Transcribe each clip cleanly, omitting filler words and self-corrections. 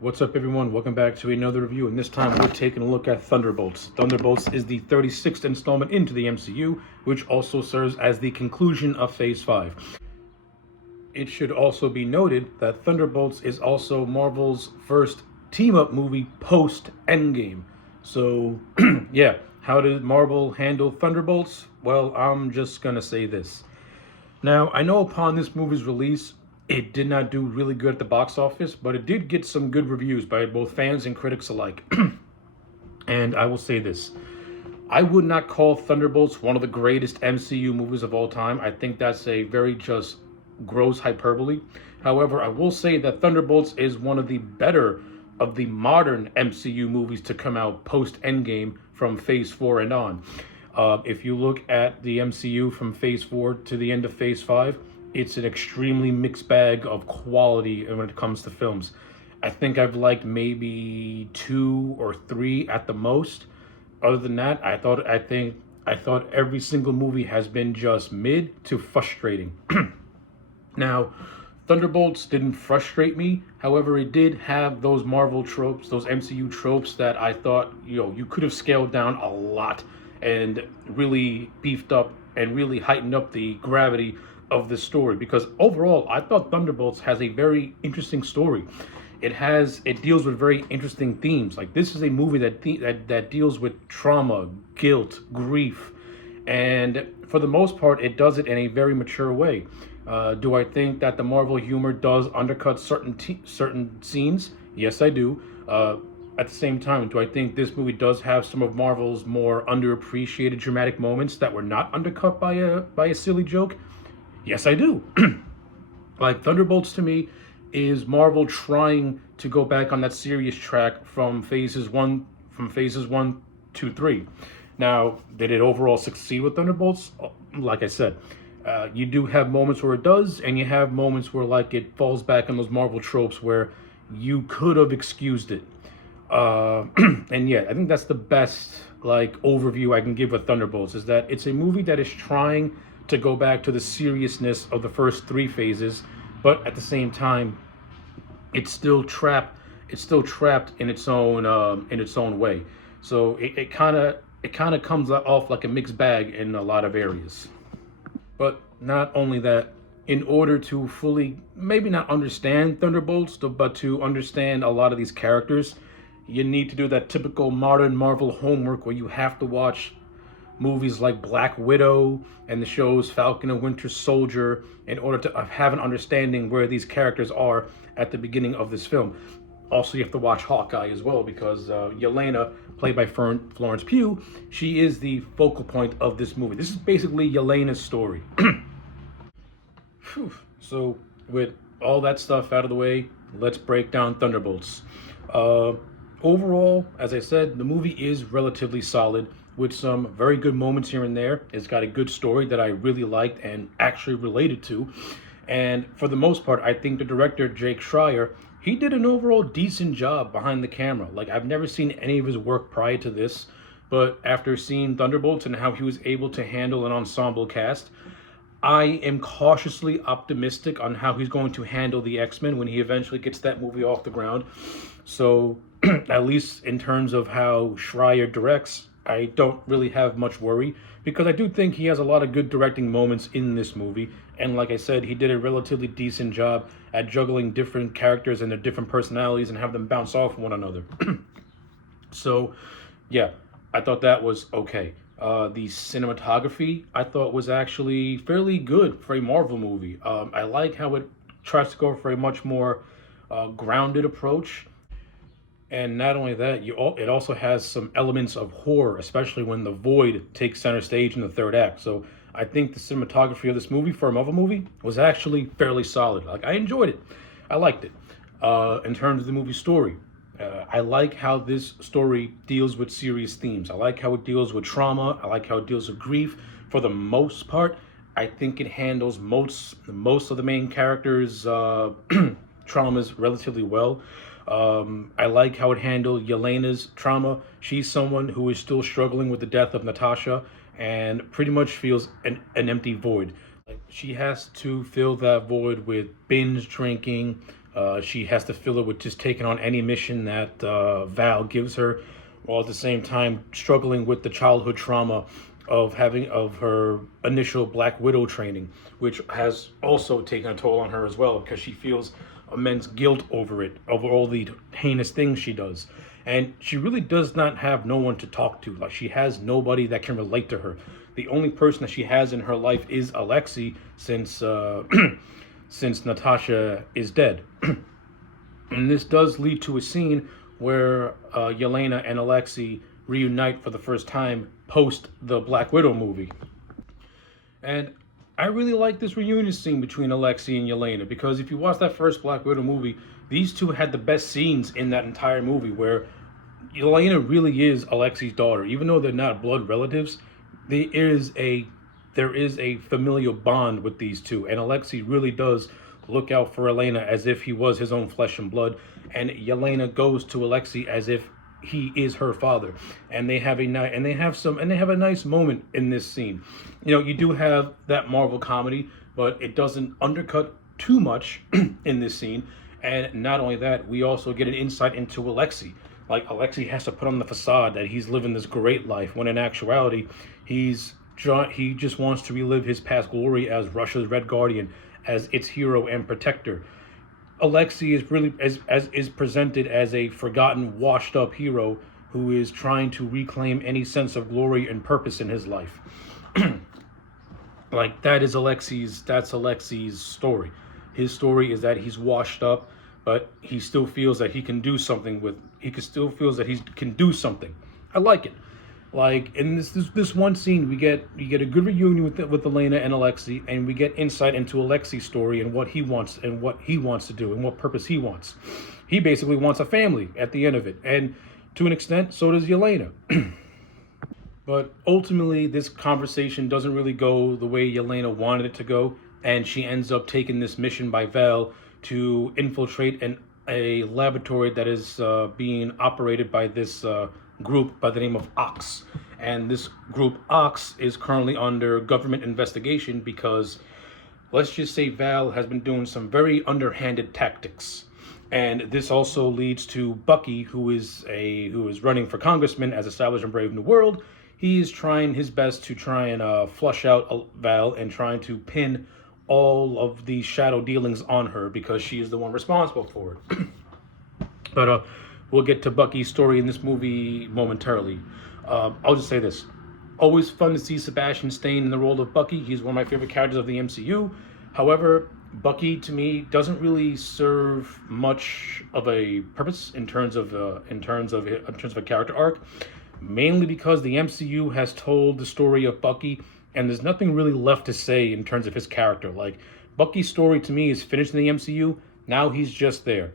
What's up, everyone? Welcome back to another review, and this time we're taking a look at Thunderbolts. Thunderbolts is the 36th installment into the MCU, which also serves as the conclusion of Phase 5. It should also be noted that Thunderbolts is also Marvel's first team-up movie post-Endgame. So, yeah, how did Marvel handle Thunderbolts? Well, I'm just gonna say this. Now, I know upon this movie's release, it did not do really good at the box office, but it did get some good reviews by both fans and critics alike. And I will say this. I would not call Thunderbolts one of the greatest MCU movies of all time. I think that's a very just gross hyperbole. However, I will say that Thunderbolts is one of the better of the modern MCU movies to come out post Endgame from Phase 4 and on. If you look at the MCU from Phase 4 to the end of Phase 5, it's an extremely mixed bag of quality when it comes to films. I think I've liked maybe 2 or 3 at the most. Other than that, I thought every single movie has been just mid to frustrating. Now, Thunderbolts didn't frustrate me. However, it did have those Marvel tropes, those MCU tropes that I thought, you could have scaled down a lot and really beefed up and really heightened up the gravity of this story. Because overall, I thought Thunderbolts has a very interesting story. It deals with very interesting themes. Like, this is a movie that deals with trauma, guilt, grief, and for the most part, it does it in a very mature way. Do I think that the Marvel humor does undercut certain scenes? Yes, I do. At the same time, do I think this movie does have some of Marvel's more underappreciated dramatic moments that were not undercut by a silly joke? Yes, I do. Like, Thunderbolts to me is Marvel trying to go back on that serious track from phases one to 3. Now, did it overall succeed with Thunderbolts? Like I said, you do have moments where it does, and you have moments where, like, it falls back on those Marvel tropes where you could have excused it. And yeah, I think that's the best overview I can give of Thunderbolts, is that it's a movie that is trying to go back to the seriousness of the first 3 phases, but at the same time, it's still trapped in its own way. So it kind of comes off like a mixed bag in a lot of areas. But not only that, in order to fully, maybe not understand Thunderbolts, but to understand a lot of these characters, you need to do that typical modern Marvel homework where you have to watch movies like Black Widow and the shows Falcon and Winter Soldier in order to have an understanding where these characters are at the beginning of this film. Also, you have to watch Hawkeye as well, because Yelena, played by Florence Pugh, she is the focal point of this movie. This is basically Yelena's story. So, with all that stuff out of the way, let's break down Thunderbolts. Overall, as I said, the movie is relatively solid with some very good moments here and there. It's got a good story that I really liked and actually related to. And for the most part, I think the director, Jake Schreier, he did an overall decent job behind the camera. Like, I've never seen any of his work prior to this, but after seeing Thunderbolts and how he was able to handle an ensemble cast, I am cautiously optimistic on how he's going to handle the X-Men when he eventually gets that movie off the ground. So, at least in terms of how Schreier directs, I don't really have much worry, because I do think he has a lot of good directing moments in this movie. And like I said, he did a relatively decent job at juggling different characters and their different personalities and have them bounce off one another. So, yeah, I thought that was okay. The cinematography, I thought, was actually fairly good for a Marvel movie. I like how it tries to go for a much more grounded approach. And not only that, it also has some elements of horror, especially when the Void takes center stage in the third act. So I think the cinematography of this movie for a Marvel movie was actually fairly solid. Like, I enjoyed it. I liked it. In terms of the movie story, I like how this story deals with serious themes. I like how it deals with trauma. I like how it deals with grief. For the most part, I think it handles most of the main characters' traumas relatively well. I like how it handled Yelena's trauma. She's someone who is still struggling with the death of Natasha and pretty much feels an empty void. Like, she has to fill that void with binge drinking, She has to fill it with just taking on any mission that Val gives her, while at the same time struggling with the childhood trauma of her initial Black Widow training, which has also taken a toll on her as well, because she feels immense guilt over it, over all the heinous things she does. And she really does not have no one to talk to. Like, she has nobody that can relate to her. The only person that she has in her life is Alexei, since since Natasha is dead. And this does lead to a scene where Yelena and Alexei reunite for the first time post the Black Widow movie. And I really like this reunion scene between Alexei and Yelena, because if you watch that first Black Widow movie, these two had the best scenes in that entire movie, where Yelena really is Alexei's daughter. Even though they're not blood relatives, there is a familial bond with these two, and Alexei really does look out for Yelena as if he was his own flesh and blood, and Yelena goes to Alexei as if he is her father, and they have a nice moment in this scene. You know, you do have that Marvel comedy, but it doesn't undercut too much in this scene. And not only that, we also get an insight into Alexei. Like, Alexei has to put on the facade that he's living this great life, when in actuality, he just wants to relive his past glory as Russia's Red Guardian, as its hero and protector. Alexei is really is presented as a forgotten, washed up hero who is trying to reclaim any sense of glory and purpose in his life. Like, that's Alexei's story. His story is that he's washed up, but he still feels that he can do something I like it. Like, in this one scene, we get a good reunion with Elena and Alexei, and we get insight into Alexei's story and what he wants to do and what purpose he wants. He basically wants a family at the end of it, and to an extent, so does Yelena. But ultimately, this conversation doesn't really go the way Yelena wanted it to go, and she ends up taking this mission by Val to infiltrate a laboratory that is being operated by this group by the name of Ox. And this group Ox is currently under government investigation because, let's just say, Val has been doing some very underhanded tactics. And this also leads to Bucky, who is running for congressman as established in Brave New World. He is trying his best to try and flush out Val and trying to pin all of these shadow dealings on her, because she is the one responsible for it. But we'll get to Bucky's story in this movie momentarily. I'll just say this. Always fun to see Sebastian Stan in the role of Bucky. He's one of my favorite characters of the MCU. However, Bucky, to me, doesn't really serve much of a purpose in terms of a character arc, mainly because the MCU has told the story of Bucky, and there's nothing really left to say in terms of his character. Like, Bucky's story, to me, is finished in the MCU. Now he's just there.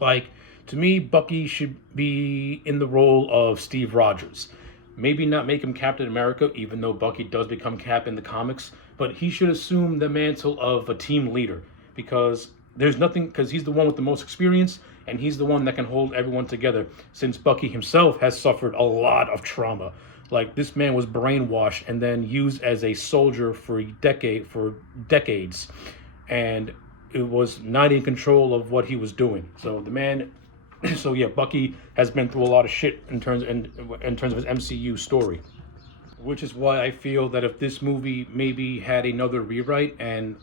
Like, to me, Bucky should be in the role of Steve Rogers. Maybe not make him Captain America, even though Bucky does become Cap in the comics, but he should assume the mantle of a team leader, because he's the one with the most experience, and he's the one that can hold everyone together, since Bucky himself has suffered a lot of trauma. Like, this man was brainwashed and then used as a soldier for decades, and it was not in control of what he was doing. So yeah, Bucky has been through a lot of shit in terms of his MCU story, which is why I feel that if this movie maybe had another rewrite, and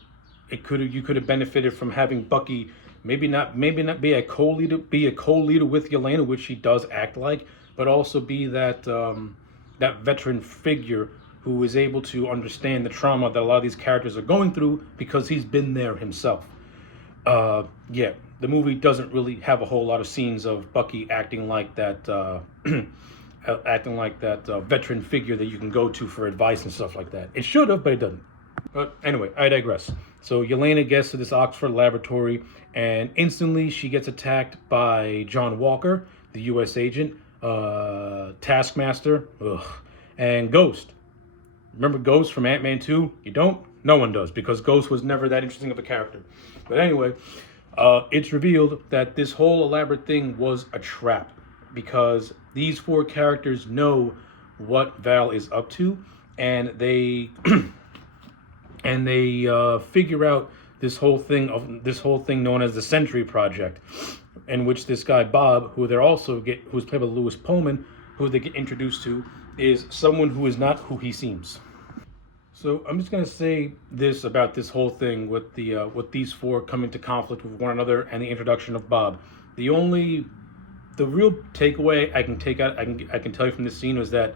you could have benefited from having Bucky maybe not be a co-leader with Yelena, which he does act like, but also be that veteran figure who is able to understand the trauma that a lot of these characters are going through, because he's been there himself. The movie doesn't really have a whole lot of scenes of Bucky acting like that veteran figure that you can go to for advice and stuff like that. It should have, but it doesn't. But anyway, I digress. So Yelena gets to this Oxford laboratory, and instantly she gets attacked by John Walker, the U.S. agent, Taskmaster, and Ghost. Remember Ghost from Ant-Man 2? You don't? No one does, because Ghost was never that interesting of a character. But anyway, it's revealed that this whole elaborate thing was a trap, because these four characters know what Val is up to, and they figure out this whole thing known as the Century Project, in which this guy Bob, who's played by Lewis Pullman, who they get introduced to, is someone who is not who he seems. So I'm just gonna say this about this whole thing with these four coming to conflict with one another and the introduction of Bob. The real takeaway I can tell you from this scene was that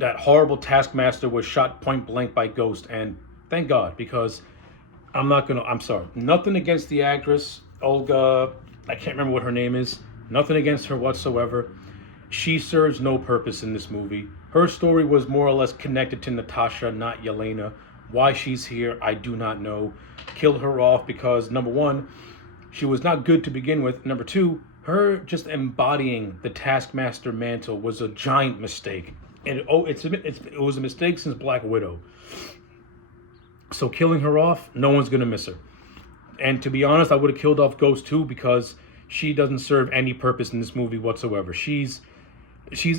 horrible Taskmaster was shot point blank by Ghost, and thank God, because I'm sorry, nothing against the actress Olga. I can't remember what her name is. Nothing against her whatsoever. She serves no purpose in this movie. Her story was more or less connected to Natasha, not Yelena. Why she's here, I do not know. Kill her off because, number one, she was not good to begin with. Number two, her just embodying the Taskmaster mantle was a giant mistake. And it was a mistake since Black Widow. So killing her off, no one's going to miss her. And to be honest, I would have killed off Ghost too, because she doesn't serve any purpose in this movie whatsoever. She's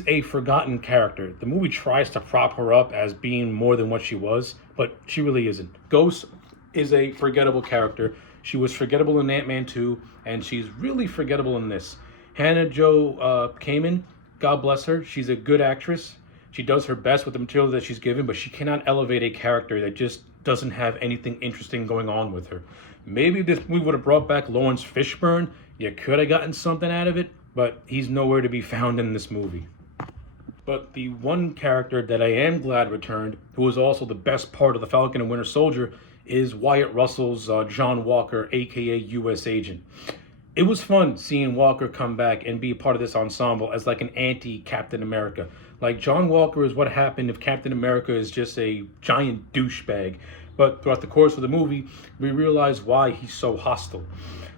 a forgotten character. The movie tries to prop her up as being more than what she was, but she really isn't. Ghost is a forgettable character. She was forgettable in Ant-Man 2, and she's really forgettable in this. Hannah Jo Kamen, God bless her. She's a good actress. She does her best with the material that she's given, but she cannot elevate a character that just doesn't have anything interesting going on with her. Maybe if this movie would have brought back Lawrence Fishburne, you could have gotten something out of it, but he's nowhere to be found in this movie. But the one character that I am glad returned, who was also the best part of the Falcon and Winter Soldier, is Wyatt Russell's John Walker, aka U.S. Agent. It was fun seeing Walker come back and be a part of this ensemble as like an anti-Captain America. Like, John Walker is what happened if Captain America is just a giant douchebag. But throughout the course of the movie, we realize why he's so hostile.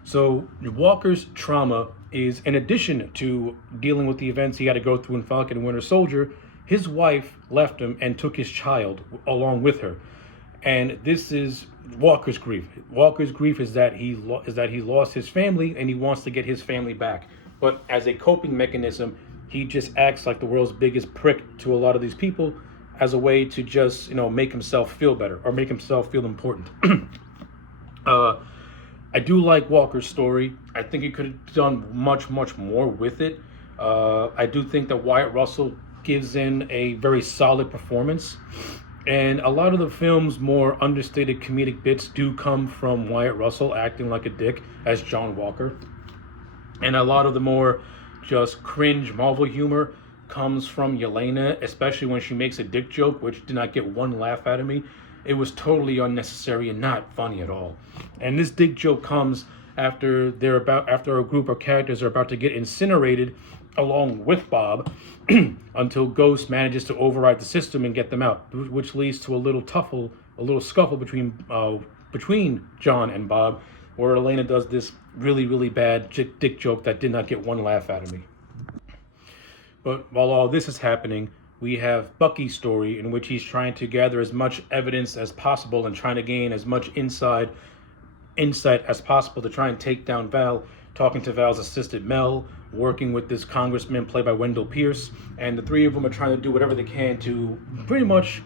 So Walker's trauma is, in addition to dealing with the events he had to go through in Falcon and Winter Soldier, his wife left him and took his child along with her. And this is Walker's grief. Walker's grief is that he lost his family and he wants to get his family back. But as a coping mechanism, he just acts like the world's biggest prick to a lot of these people as a way to just, make himself feel better or make himself feel important. I do like Walker's story. I think he could have done much, much more with it. I do think that Wyatt Russell gives in a very solid performance. And a lot of the film's more understated comedic bits do come from Wyatt Russell acting like a dick as John Walker. And a lot of the more just cringe Marvel humor comes from Yelena, especially when she makes a dick joke, which did not get one laugh out of me. It was totally unnecessary and not funny at all. And this dick joke comes after a group of characters are about to get incinerated along with Bob until Ghost manages to override the system and get them out, which leads to a little scuffle between John and Bob, where Elena does this really, really bad dick joke that did not get one laugh out of me. But while all this is happening, we have Bucky's story, in which he's trying to gather as much evidence as possible and trying to gain as much insight as possible to try and take down Val, talking to Val's assistant Mel, working with this congressman played by Wendell Pierce, and the three of them are trying to do whatever they can to pretty much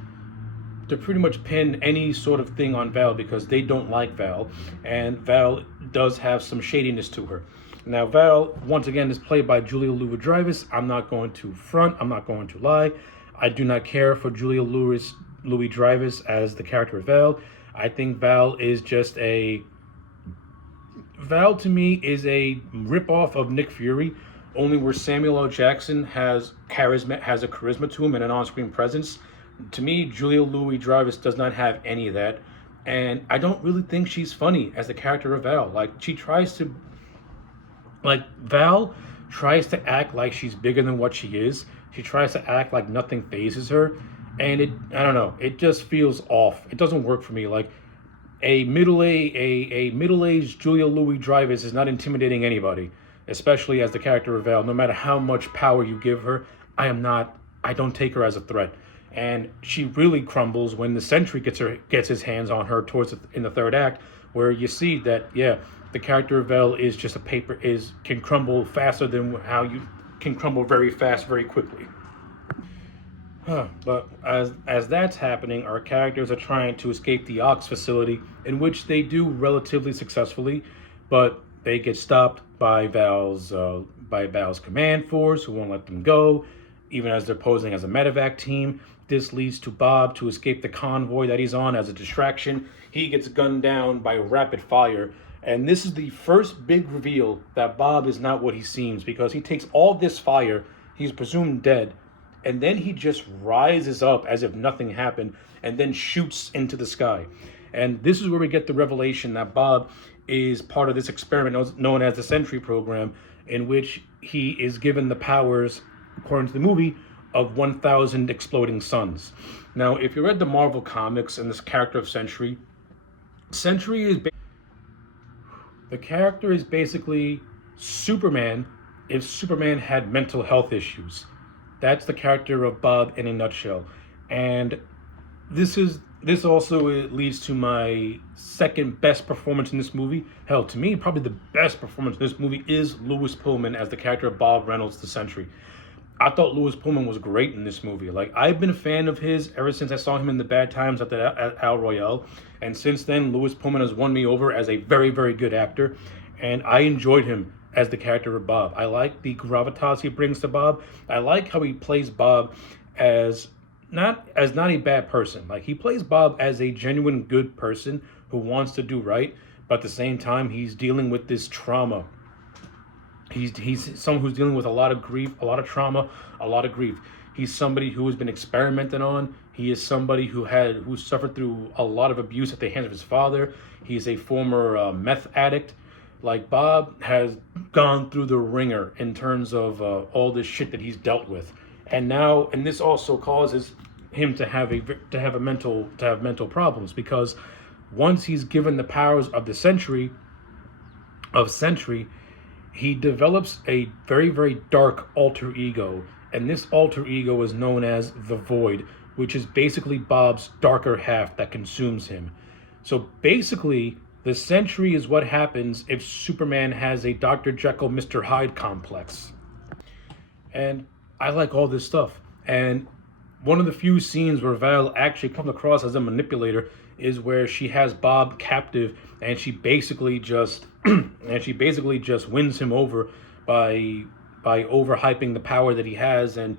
pin any sort of thing on Val, because they don't like Val, and Val does have some shadiness to her. Now, Val, once again, is played by Julia Louis-Dreyfus. I'm not going to front. I'm not going to lie. I do not care for Julia Louis-Dreyfus as the character of Val. I think Val to me is a ripoff of Nick Fury, only where Samuel L. Jackson has a charisma to him and an on-screen presence. To me, Julia Louis-Dreyfus does not have any of that, and I don't really think she's funny as the character of Val. Val tries to act like she's bigger than what she is. She tries to act like nothing phases her, and I don't know, it just feels off. It doesn't work for me. Like, a middle-aged Julia Louis-Dreyfus is not intimidating anybody, especially as the character of Val. No matter how much power you give her, I don't take her as a threat. And she really crumbles when the Sentry gets his hands on her in the third act, where you see that, yeah, the character of Val is just can crumble faster than how you can crumble very fast, very quickly. But as that's happening, our characters are trying to escape the Ox facility, in which they do relatively successfully, but they get stopped by Val's command force, who won't let them go, even as they're posing as a medevac team. This leads to Bob to escape the convoy that he's on as a distraction. He gets gunned down by rapid fire. And this is the first big reveal that Bob is not what he seems, because he takes all this fire, he's presumed dead, and then he just rises up as if nothing happened and then shoots into the sky. And this is where we get the revelation that Bob is part of this experiment known as the Sentry Program, in which he is given the powers, according to the movie, of 1,000 exploding suns. Now, if you read the Marvel comics and this character of Sentry, Sentry is the character is basically Superman if Superman had mental health issues. That's the character of Bob in a nutshell. And this also leads to my second best performance in this movie. Hell, to me, probably the best performance in this movie is Lewis Pullman as the character of Bob Reynolds, the Sentry. I thought Lewis Pullman was great in this movie. Like, I've been a fan of his ever since I saw him in The Bad Times at Al Royale, and since then, Lewis Pullman has won me over as a very, very good actor, and I enjoyed him as the character of Bob. I like the gravitas he brings to Bob. I like how he plays Bob as not a bad person. Like, he plays Bob as a genuine good person who wants to do right, but at the same time, he's dealing with this trauma. He's someone who's dealing with a lot of grief, a lot of trauma, a lot of grief. He's somebody who has been experimented on. He is somebody who suffered through a lot of abuse at the hands of his father. He's a former meth addict. Like, Bob has gone through the ringer in terms of all this shit that he's dealt with, and this also causes him to have mental problems, because once he's given the powers of the Sentry, he develops a very, very dark alter ego, and this alter ego is known as the Void, which is basically Bob's darker half that consumes him. So basically, the Sentry is what happens if Superman has a Dr. Jekyll, Mr. Hyde complex. And I like all this stuff. And one of the few scenes where Val actually comes across as a manipulator is where she has Bob captive, and she basically just wins him over by overhyping the power that he has, and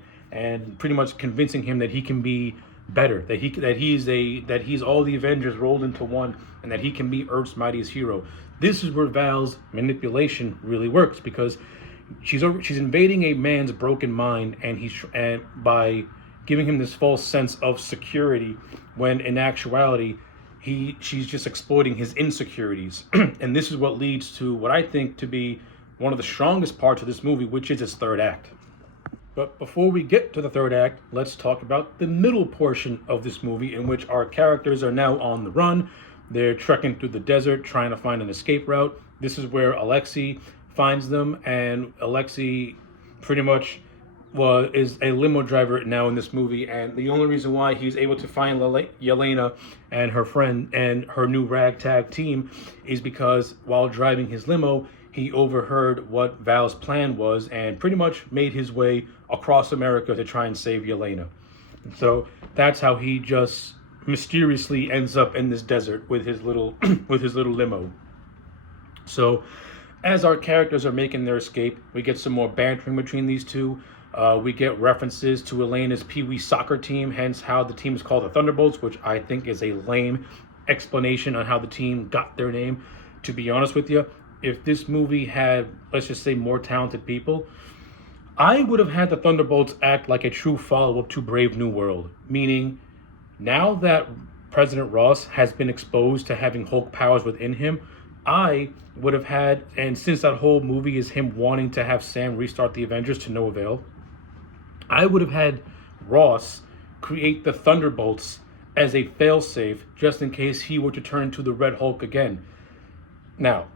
pretty much convincing him that he can be better, that he's all the Avengers rolled into one, and that he can be Earth's mightiest hero. This is where Val's manipulation really works, because she's invading a man's broken mind, and by giving him this false sense of security, when in actuality she's just exploiting his insecurities. And this is what leads to what I think to be one of the strongest parts of this movie, which is its third act. But before we get to the third act, let's talk about the middle portion of this movie, in which our characters are now on the run. They're trekking through the desert trying to find an escape route. This is where Alexei finds them, and Alexei pretty much is a limo driver now in this movie, and the only reason why he's able to find Yelena and her friend and her new ragtag team is because while driving his limo, he overheard what Val's plan was and pretty much made his way across America to try and save Yelena. So that's how he just mysteriously ends up in this desert with his little limo. So as our characters are making their escape, we get some more bantering between these two. We get references to Elena's Pee Wee soccer team, hence how the team is called the Thunderbolts, which I think is a lame explanation on how the team got their name. To be honest with you, if this movie had, let's just say, more talented people, I would have had the Thunderbolts act like a true follow-up to Brave New World. Meaning, now that President Ross has been exposed to having Hulk powers within him, I would have had, and since that whole movie is him wanting to have Sam restart the Avengers to no avail, I would have had Ross create the Thunderbolts as a failsafe just in case he were to turn to the Red Hulk again. Now,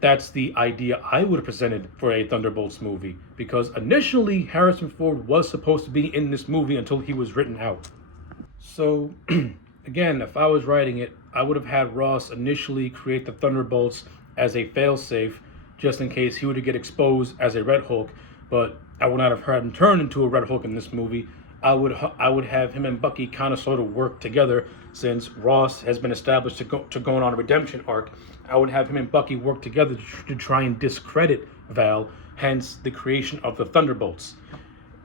that's the idea I would have presented for a Thunderbolts movie, because initially Harrison Ford was supposed to be in this movie until he was written out. So, again, if I was writing it, I would have had Ross initially create the Thunderbolts as a failsafe just in case he were to get exposed as a Red Hulk, but I would not have had him turn into a Red Hulk in this movie. I would have him and Bucky kind of sort of work together, since Ross has been established to going on a redemption arc. I would have him and Bucky work together to try and discredit Val, hence the creation of the Thunderbolts.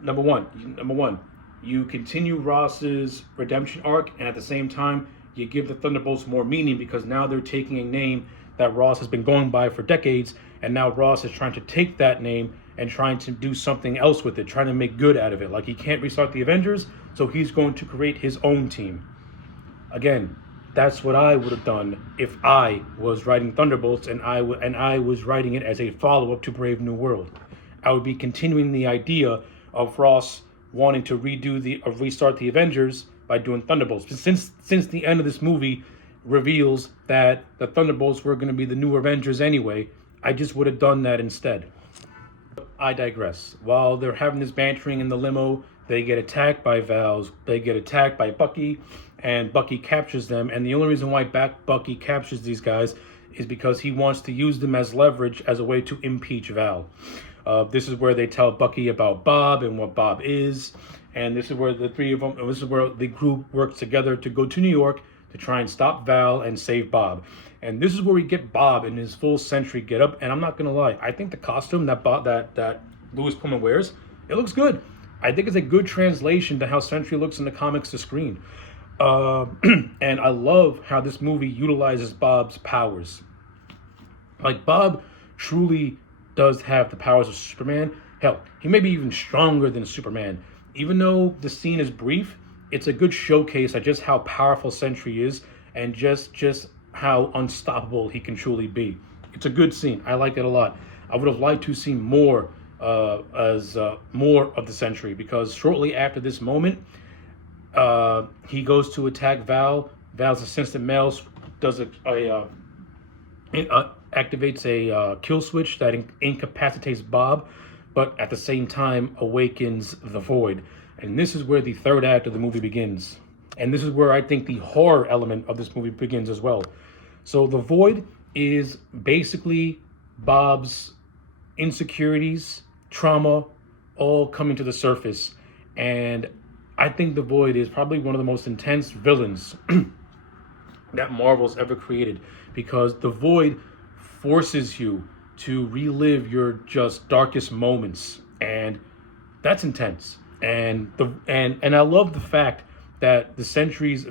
Number one, you continue Ross's redemption arc, and at the same time, you give the Thunderbolts more meaning, because now they're taking a name that Ross has been going by for decades, and now Ross is trying to take that name and trying to do something else with it, trying to make good out of it. Like, he can't restart the Avengers, so he's going to create his own team. Again, that's what I would have done if I was writing Thunderbolts and I was writing it as a follow-up to Brave New World. I would be continuing the idea of Ross wanting to restart the Avengers by doing Thunderbolts. Since the end of this movie reveals that the Thunderbolts were going to be the new Avengers anyway, I just would have done that instead. I digress. While they're having this bantering in the limo, they get attacked by They get attacked by Bucky, and Bucky captures them. And the only reason why Bucky captures these guys is because he wants to use them as leverage, as a way to impeach Val. This is where they tell Bucky about Bob and what Bob is, and this is where this is where the group works together to go to New York to try and stop Val and save Bob. And this is where we get Bob in his full Sentry getup. And I'm not gonna lie, I think the costume that Louis Pullman wears, it looks good. I think it's a good translation to how Sentry looks in the comics to screen. And I love how this movie utilizes Bob's powers. Like, Bob truly does have the powers of Superman. Hell, he may be even stronger than Superman. Even though the scene is brief, it's a good showcase of just how powerful Sentry is, and just how unstoppable he can truly be. It's a good scene. I like it a lot. I would have liked to see more more of the Sentry, because shortly after this moment, he goes to attack Val. Val's assistant Mel does activates a kill switch that incapacitates Bob, but at the same time awakens the Void. And this is where the third act of the movie begins. And this is where I think the horror element of this movie begins as well. So the Void is basically Bob's insecurities, trauma, all coming to the surface. And I think the Void is probably one of the most intense villains that Marvel's ever created, because the Void forces you to relive your just darkest moments, and that's intense. And I love the fact that the Sentry's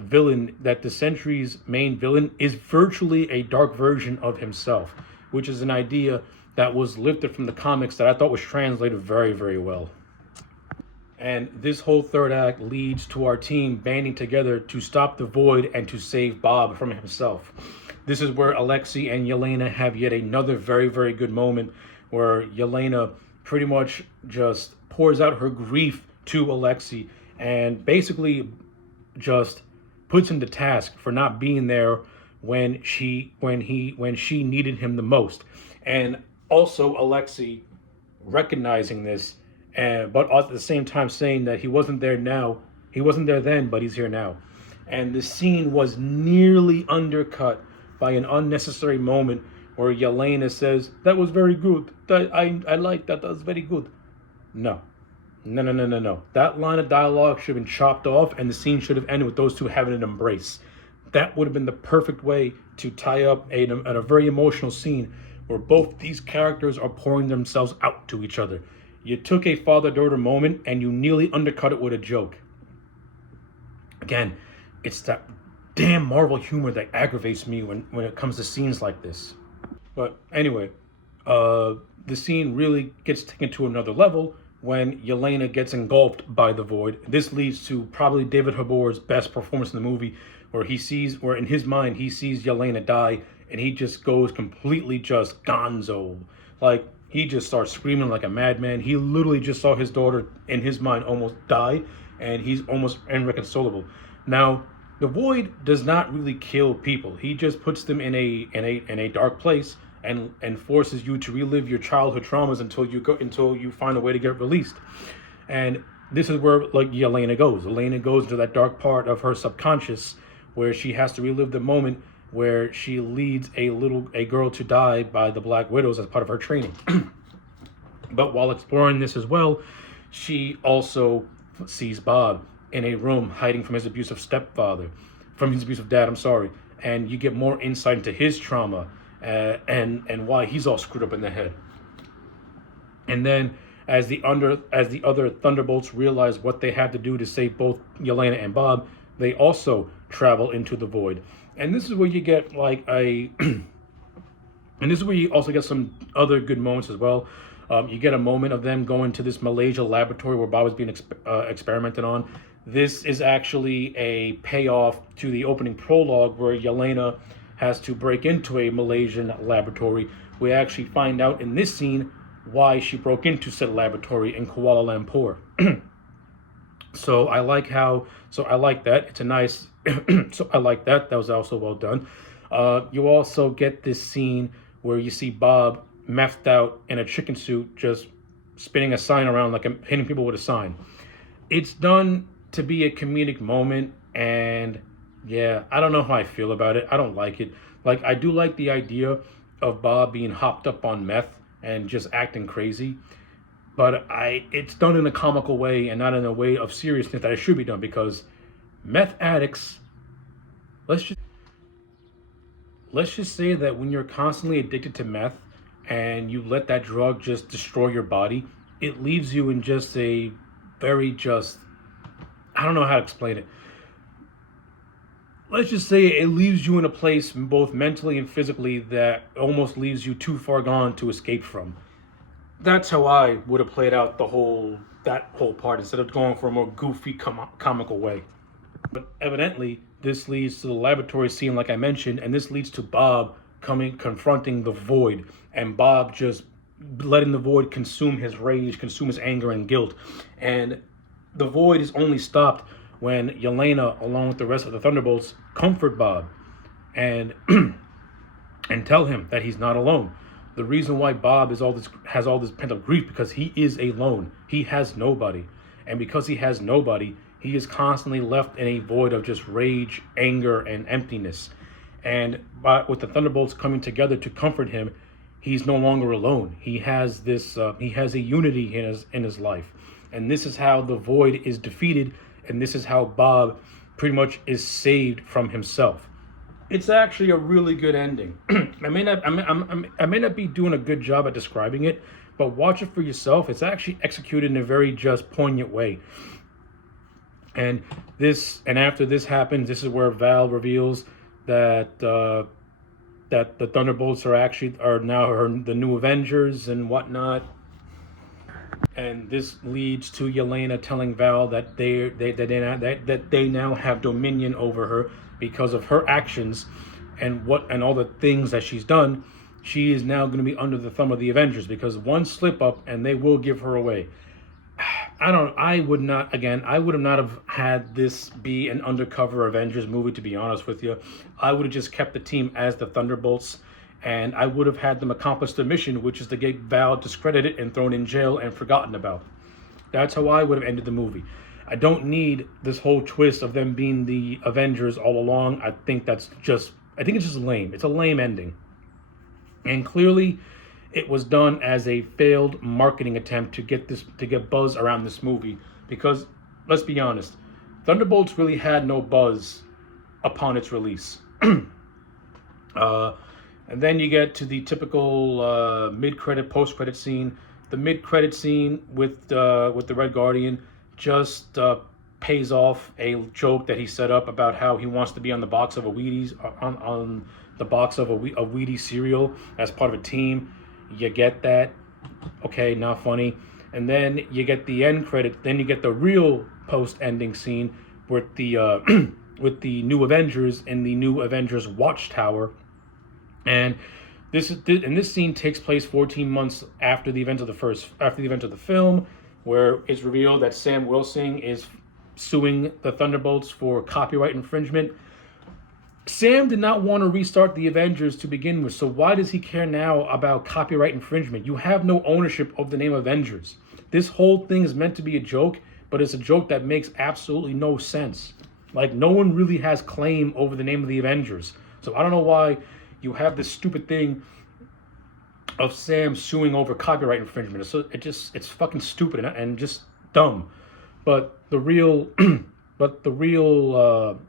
main villain is virtually a dark version of himself, which is an idea that was lifted from the comics that I thought was translated very, very well. And this whole third act leads to our team banding together to stop the Void and to save Bob from himself. This is where Alexei and Yelena have yet another very, very good moment, where Yelena pretty much just pours out her grief to Alexei and basically just puts him to task for not being there when she needed him the most. And also Alexei recognizing this, but at the same time saying that he wasn't there then, but he's here now. And the scene was nearly undercut by an unnecessary moment where Yelena says, "That was very good. I like that. That was very good." No. That line of dialogue should have been chopped off, and the scene should have ended with those two having an embrace. That would have been the perfect way to tie up a very emotional scene where both these characters are pouring themselves out to each other. You took a father-daughter moment and you nearly undercut it with a joke. Again, it's that damn Marvel humor that aggravates me when it comes to scenes like this. But anyway, the scene really gets taken to another level when Yelena gets engulfed by the Void. This leads to probably David Harbour's best performance in the movie, where in his mind he sees Yelena die, and he just goes completely just gonzo. Like, he just starts screaming like a madman. He literally just saw his daughter in his mind almost die, and he's almost irreconcilable. Now, the Void does not really kill people. He just puts them in a dark place and forces you to relive your childhood traumas until you find a way to get released. And this is where, like, Yelena goes. Yelena goes into that dark part of her subconscious where she has to relive the moment where she leads a girl to die by the Black Widows as part of her training. But while exploring this as well, she also sees Bob in a room hiding from his abusive stepfather, from his abusive dad. I'm sorry, and you get more insight into his trauma and why he's all screwed up in the head. And then as the other Thunderbolts realize what they have to do to save both Yelena and Bob, they also travel into the void. And this is where you get like a and this is where you also get some other good moments as well. You get a moment of them going to this Malaysia laboratory where Bob is being experimented on. This is actually a payoff to the opening prologue where Yelena has to break into a Malaysian laboratory. We actually find out in this scene why she broke into said laboratory in Kuala Lumpur. So I like that. It's a nice, so I like that. That was also well done. You also get this scene where you see Bob methed out in a chicken suit, just spinning a sign around, like hitting people with a sign. It's done to be a comedic moment, and yeah, I don't know how I feel about it. I don't like it. Like, I do like the idea of Bob being hopped up on meth and just acting crazy, but it's done in a comical way and not in a way of seriousness that it should be done, because meth addicts, let's just say that when you're constantly addicted to meth and you let that drug just destroy your body, it leaves you in just a very just, I don't know how to explain it. Let's just say it leaves you in a place both mentally and physically that almost leaves you too far gone to escape from. That's how I would have played out that whole part, instead of going for a more goofy comical way. But evidently, this leads to the laboratory scene, like I mentioned, and this leads to Bob confronting the void, and Bob just letting the void consume his rage, consume his anger and guilt. And the void is only stopped when Yelena, along with the rest of the Thunderbolts, comfort Bob and and tell him that he's not alone. The reason why Bob has all this pent up grief, because he is alone. He has nobody, and because he has nobody, he is constantly left in a void of just rage, anger, and emptiness. And with the Thunderbolts coming together to comfort him, he's no longer alone. He has this. He has a unity in his life, and this is how the void is defeated, and this is how Bob pretty much is saved from himself. It's actually a really good ending. I may not be doing a good job at describing it, but watch it for yourself. It's actually executed in a very just poignant way. And after this happens, this is where Val reveals that that the Thunderbolts are now the new Avengers and whatnot. And this leads to Yelena telling Val that they now have dominion over her because of her actions and all the things that she's done. She is now going to be under the thumb of the Avengers, because one slip up and they will give her away. I would not have had this be an undercover Avengers movie, to be honest with you. I would have just kept the team as the Thunderbolts, and I would have had them accomplish the mission, which is to get Val discredited and thrown in jail and forgotten about. That's how I would have ended the movie. I don't need this whole twist of them being the Avengers all along. I think it's just lame. It's a lame ending. And clearly it was done as a failed marketing attempt to get buzz around this movie, because let's be honest, Thunderbolts really had no buzz upon its release. And then you get to the typical mid-credit, post-credit scene. The mid-credit scene with the Red Guardian just pays off a joke that he set up about how he wants to be on the box of a Wheaties, on the box of a Wheaties cereal as part of a team. You get that. Okay, not funny. And then you get the end credit. Then you get the real post-ending scene with the with the new Avengers in the new Avengers Watchtower. And this scene takes place 14 months after the events of the film, where it's revealed that Sam Wilson is suing the Thunderbolts for copyright infringement. Sam did not want to restart the Avengers to begin with, so why does he care now about copyright infringement? You have no ownership of the name Avengers. This whole thing is meant to be a joke, but it's a joke that makes absolutely no sense. Like, no one really has claim over the name of the Avengers. So I don't know why you have this stupid thing of Sam suing over copyright infringement. So it's fucking stupid and just dumb. But the real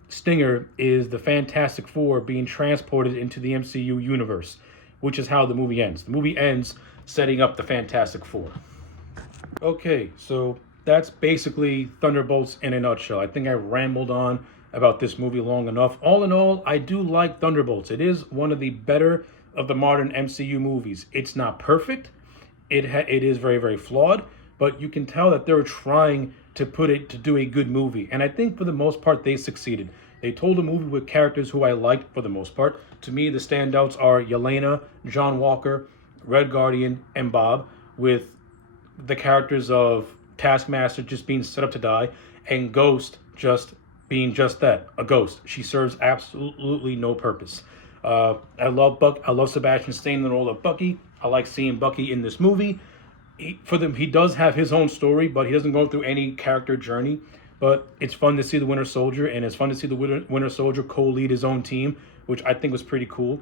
stinger is the Fantastic Four being transported into the MCU universe, which is how the movie ends. The movie ends setting up the Fantastic Four. Okay, so that's basically Thunderbolts in a nutshell. I think I rambled on about this movie long enough. All in all, I do like Thunderbolts. It is one of the better of the modern MCU movies. It's not perfect. It is very, very flawed, but you can tell that they're trying to do a good movie. And I think for the most part they succeeded. They told a movie with characters who I liked for the most part. To me, the standouts are Yelena, John Walker, Red Guardian, and Bob, with the characters of Taskmaster just being set up to die, and Ghost just being just that, a ghost. She serves absolutely no purpose. I love Sebastian Stan in the role of Bucky. I like seeing Bucky in this movie. He does have his own story, but he doesn't go through any character journey. But it's fun to see the Winter Soldier, and it's fun to see the Winter Soldier co-lead his own team, which I think was pretty cool.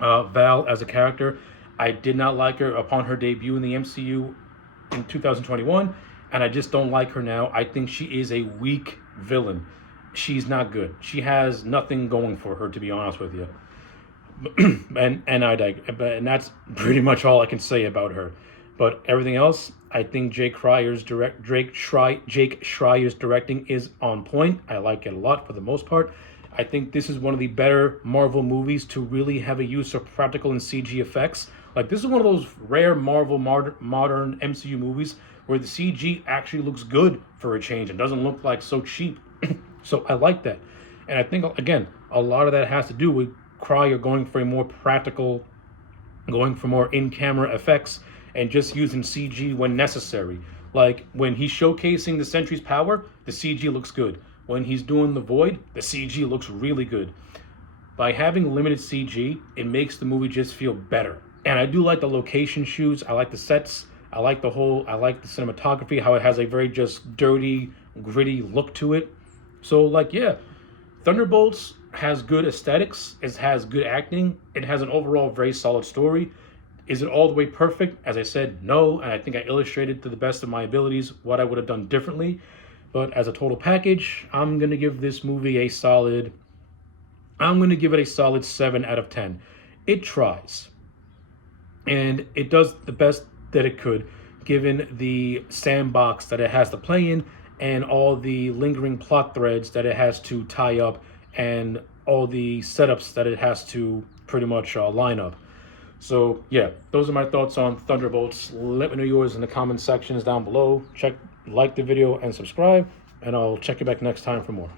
Val as a character, I did not like her upon her debut in the MCU in 2021, and I just don't like her now. I think she is a weak villain. She's not good. She has nothing going for her, to be honest with you. and that's pretty much all I can say about her. But everything else, I think Jake Schreier's directing is on point. I like it a lot for the most part. I think this is one of the better Marvel movies to really have a use of practical and CG effects. Like, this is one of those rare Marvel modern MCU movies where the CG actually looks good for a change and doesn't look like so cheap. So I like that. And I think, again, a lot of that has to do with Cryer going for more in-camera effects and just using CG when necessary. Like, when he's showcasing the Sentry's power, the CG looks good. When he's doing the Void, the CG looks really good. By having limited CG, it makes the movie just feel better. And I do like the location shoots. I like the sets. I like the cinematography, how it has a very just dirty, gritty look to it. So, like, yeah, Thunderbolts has good aesthetics. It has good acting. It has an overall very solid story. Is it all the way perfect? As I said, no. And I think I illustrated to the best of my abilities what I would have done differently. But as a total package, I'm going to give this movie a solid 7 out of 10. It tries. And it does the best that it could, given the sandbox that it has to play in and all the lingering plot threads that it has to tie up and all the setups that it has to pretty much line up. So, yeah, those are my thoughts on Thunderbolts. Let me know yours in the comment sections down below. Like the video and subscribe, and I'll check you back next time for more.